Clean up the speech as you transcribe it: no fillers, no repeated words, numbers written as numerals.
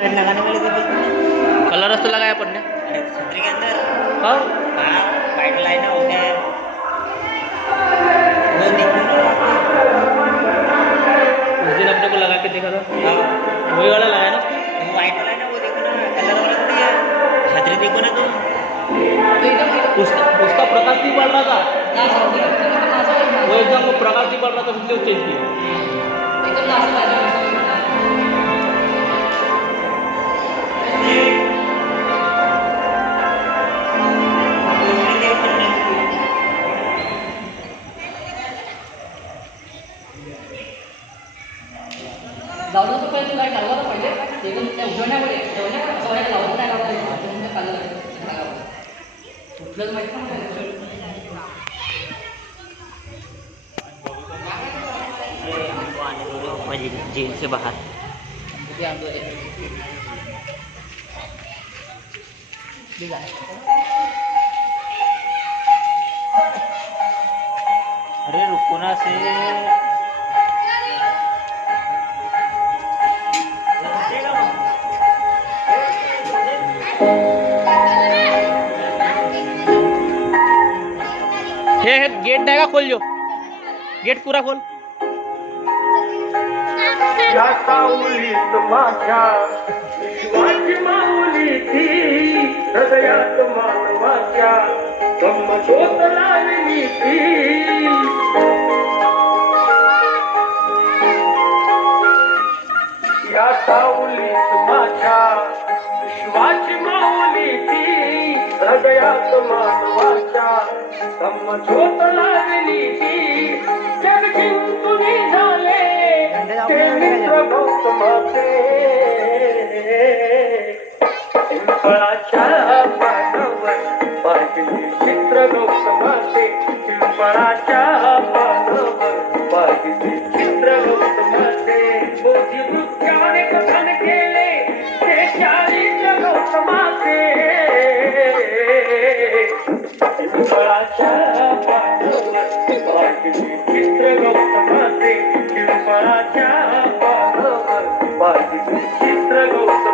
लगाने वाले भी कलर तो लगाया अपन ने छतरी के अंदर। हाँ हाँ वाइट लाइन हो गया वो दिखने में उस दिन अपने को लगा के देखा था। हाँ वही वाला लगाया ना वो वाइट वाला है ना वो देखो ना कलर वाला थोड़ी है छतरी देखो ना तुम उसका प्रकाश नहीं पड़ रहा था वो एकदम वो प्रकाश नहीं पड़ रहा था इसलिए चेंज किया। लावलं तर पहिले लाईट लावला तर पहिले एकदम त्या उजवण्यामध्ये असं वाटायला लावलं नाही लावलं पाहिजे काढलं कुठलंच माहिती नहीं जेल से बाहर अरे रुको ना से हे गेट नाही का खोल जो गेट पूरा खोल या सावलीत माझ्या विश्वाची माऊली ती हृदयात मानवाच्या गंमतोत लागली ती या सावलीत माझ्या विश्वाची माऊली ती हृदयात मानवाच्या गंमतोत लागली ती जग जिंकून झाले मित्र गौतमाचे पिंपळाच्या पानावर पाहिजे चित्र गौतमाचे पिंपळाच्या पानावर पाहिजे चित्र गौतमाचे बोधी वृत्याने कथन केले ते चारित्र गौतमाचे पिंपळाच्या पानावर पाहिजे चित्र गौतमाचे पिंपळाच्या पानावर पाहिजे चित्र गौतम